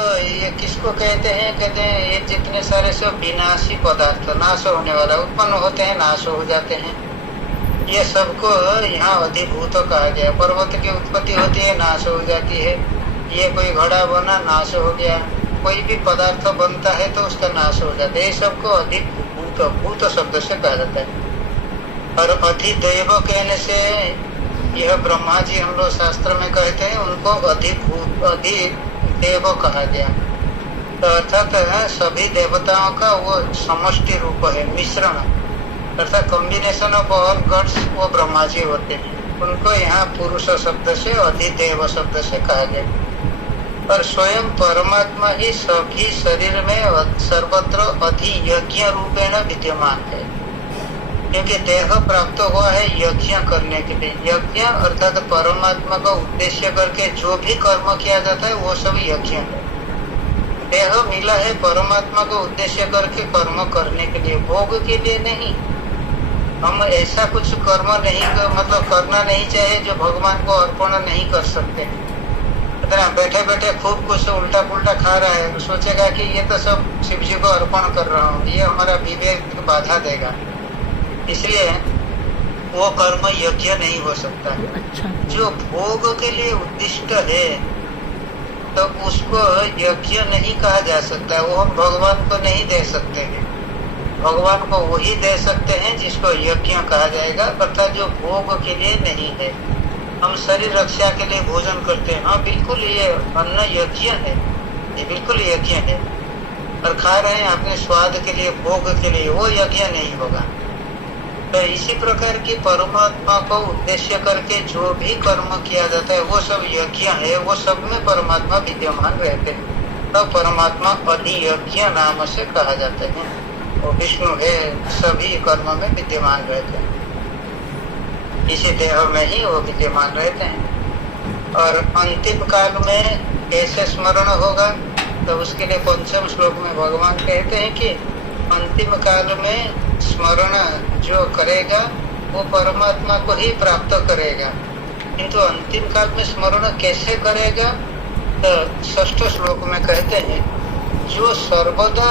तो ये किसको कहते हैं? कहते हैं ये जितने सारे सब विनाशी पदार्थ, नाश होने वाला, उत्पन्न होते हैं, नाश हो जाते हैं, ये सबको यहाँ अधिभूत कहा गया। पर्वत की उत्पत्ति होती है, नाश हो जाती है। ये कोई घड़ा बना, नाश हो गया। कोई भी पदार्थ बनता है तो उसका नाश हो जाता है। ये सबको अधिभूत, भूत शब्द से कहा जाता है। और अधिदेव कहने से, यह ब्रह्मा जी हम लोग शास्त्र में कहते हैं, उनको अधिभूत, अधिदेव कहा गया। तो अर्थात सभी देवताओं का वो समष्टि रूप है, मिश्रण, अर्थात कॉम्बिनेशन ऑफ ऑल गॉड्स, वो ब्रह्मा जी होते हैं। उनको यहाँ पुरुष शब्द से, अधिदेव शब्द से कहा गया। और स्वयं परमात्मा ही सभी शरीर में सर्वत्र अधियज्ञ रूपेण विद्यमान है, क्योंकि देह प्राप्त हुआ है यज्ञ करने के लिए। यज्ञ अर्थात परमात्मा का उद्देश्य करके जो भी कर्म किया जाता है वो सब यज्ञ है। देह मिला है परमात्मा को उद्देश्य करके कर्म करने के लिए, भोग के लिए नहीं। हम ऐसा कुछ कर्म नहीं मतलब करना नहीं चाहिए जो भगवान को अर्पण नहीं कर सकते। बैठे बैठे खूब कुछ उल्टा पुल्टा खा रहा है, सोचेगा कि ये तो सब शिव जी को अर्पण कर रहा हूँ, ये हमारा विवेक बाधा देगा, इसलिए वो कर्म यज्ञ नहीं हो सकता है। अच्छा। जो भोग के लिए उद्दिष्ट है तो उसको यज्ञ नहीं कहा जा सकता, वो हम भगवान को नहीं दे सकते हैं। भगवान को वही दे सकते हैं जिसको यज्ञ कहा जाएगा, अर्थात जो भोग के लिए नहीं है। हम शरीर रक्षा के लिए भोजन करते हैं, हाँ बिल्कुल ये अन्न यज्ञ है, ये बिल्कुल यज्ञ है। और खा रहे हैं अपने स्वाद के लिए, भोग के लिए, वो यज्ञ नहीं होगा। तो इसी प्रकार की परमात्मा को उद्देश्य करके जो भी कर्म किया जाता है वो सब यज्ञ है, वो सब में परमात्मा विद्यमान रहते हैं। तो परमात्मा अधियज्ञ नाम से कहा जाते हैं। वो विष्णु है, सभी कर्म में विद्यमान रहते हैं, इसी देह में ही वो विद्यमान रहते हैं। और अंतिम काल में कैसे स्मरण होगा, तो उसके लिए पंचम श्लोक में भगवान कहते हैं कि अंतिम काल में स्मरण जो करेगा वो परमात्मा को ही प्राप्त करेगा। किंतु अंतिम काल में स्मरण कैसे करेगा, तो षष्ठ श्लोक में कहते हैं जो सर्वदा